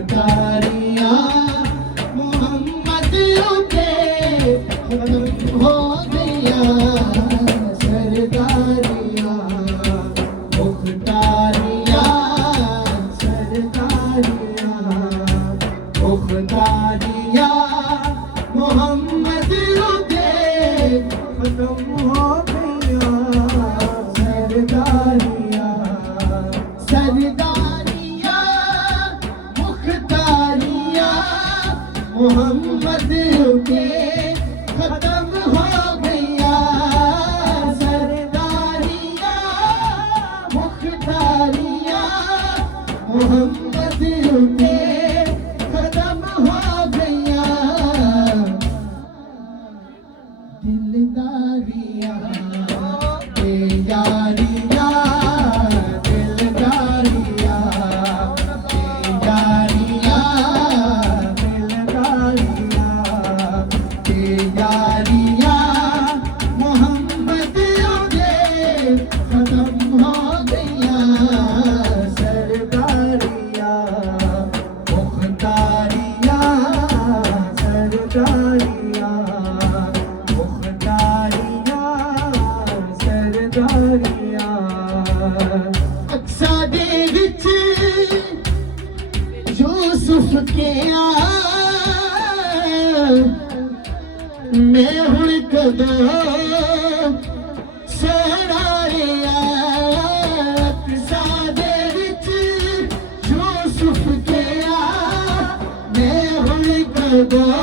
मुख्तारियाँ मोहम्मद के खत्म हो गया सरदारियाँ मुख्तारियाँ सरदारियाँ मुख्तारियाँ मोहम्मद के खत्म हो गया सरदारियाँ सरदारियाँ मुख्तारियाँ मोहम्मद के खत्म हो गया सरदारियाँ मुख्तारियाँ मोहम्मद के खत्म हो गया दिलदारियाँ बेयारियाँ दिलदारियाँ बेयारियाँ दिलदारियाँ बेयारियाँ मोहम्मद के खत्म हो गया सरदारियाँ मुख्तारियाँ सरदारियाँ मुख्तारियाँ सरदारियाँ अक्सा दे विच यूसुफ के मैं हुण कदों सोना रिया अक्सा दे विच यूसुफ के मैं हुण कदों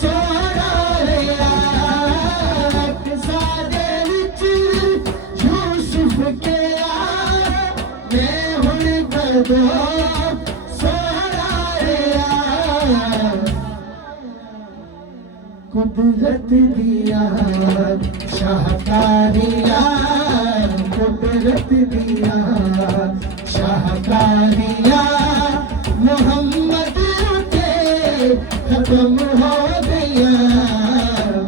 सोना रिया अक्सा दे विच यूसुफ के मैं हुण कदों सोना रिया कुदरत दिया शाहकारिया कुदरत दिया शाहकारिया मोहम्मद के खत्म हो गया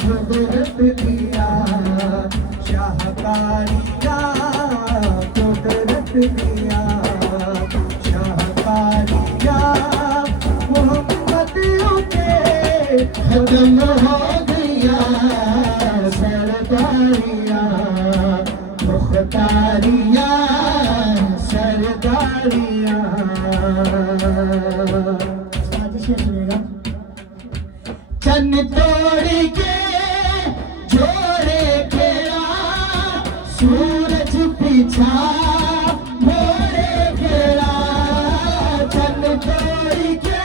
कुदरत दिया शाहकारिया कुदरत दिया शाहकारिया मोहम्मद के खत्म हो गया सरदारियाँ मुख्तारियाँ सरदारियाँ चन तोड़ के जोड़े खेड़ा सूरज पीछा मोड़े खेड़ा चन तोड़ के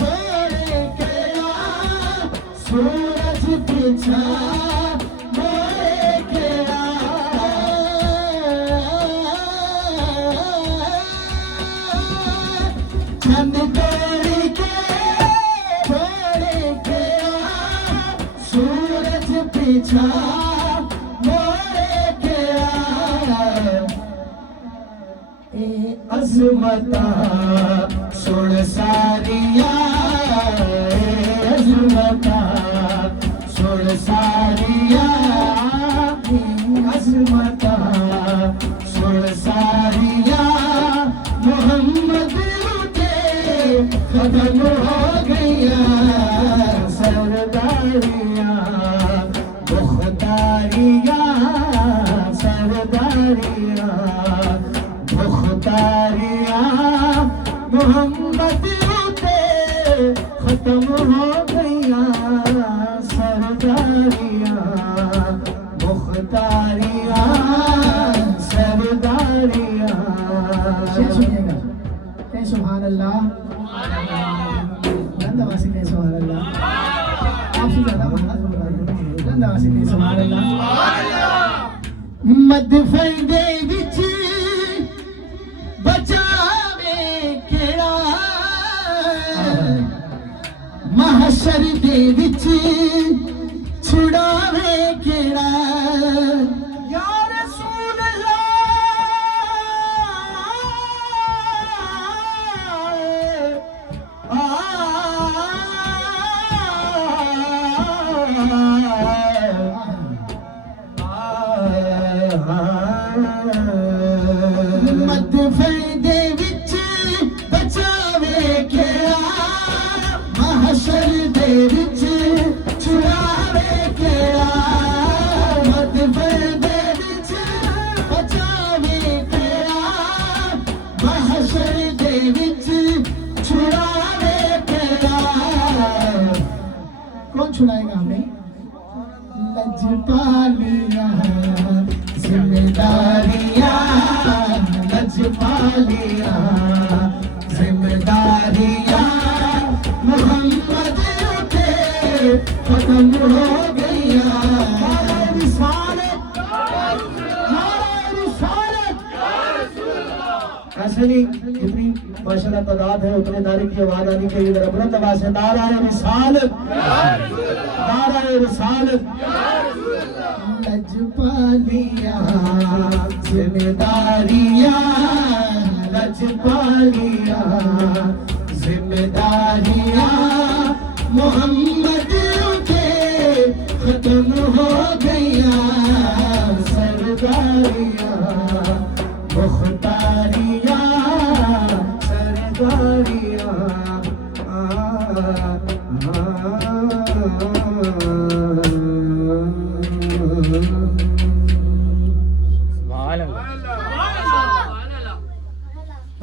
जोड़े खेड़ा सूरज पीछा मोड़े खेड़ा चन तोड़ के जोड़े खेड़ा सूरज पीछा मोड़े खेड़ा ए अज़मता सुन सारिया अज़मता सुन सारिया अज़मता सुन सारिया मोहम्मद के खत्म हो गया सरदारियाँ मुख्तारियाँ सरदारियाँ मुख्तारियाँ मोहम्मद के खत्म हो गया सरदारियाँ मुख्तारियाँ सरदारियाँ सुनिएगा कहीं सुभान अल्लाह धन्यवाद कहीं सुभान अल्लाह आपसे ज़्यादा धन्यवाद कहीं सुभान अल्लाह मदफन दे विच बचावे केड़ा महशर दे विच छुड़ावे केड़ा या रसूल मदफन दे विच बचावे नहीं, जितनी माशाल्लाह तादाद है उतने नारे की आवाज आनी चाहिए। जरा बुलंद आवाज से नाराए रिसालत, नाराए रिसालत। लजपालिया जिम्मेदारियां, लजपालिया जिम्मेदारियां, मोहम्मद के खत्म हो गया सरदारियां, मुख्तारियां सरदारियां।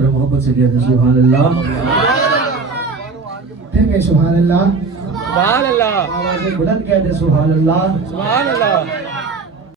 मोहब्बत से कहते सुभान अल्लाह, फिर कहे सुभान अल्लाह, सुभान अल्लाह, आवाज़ें बुलंद कहते सुभान अल्लाह, सुभान अल्लाह।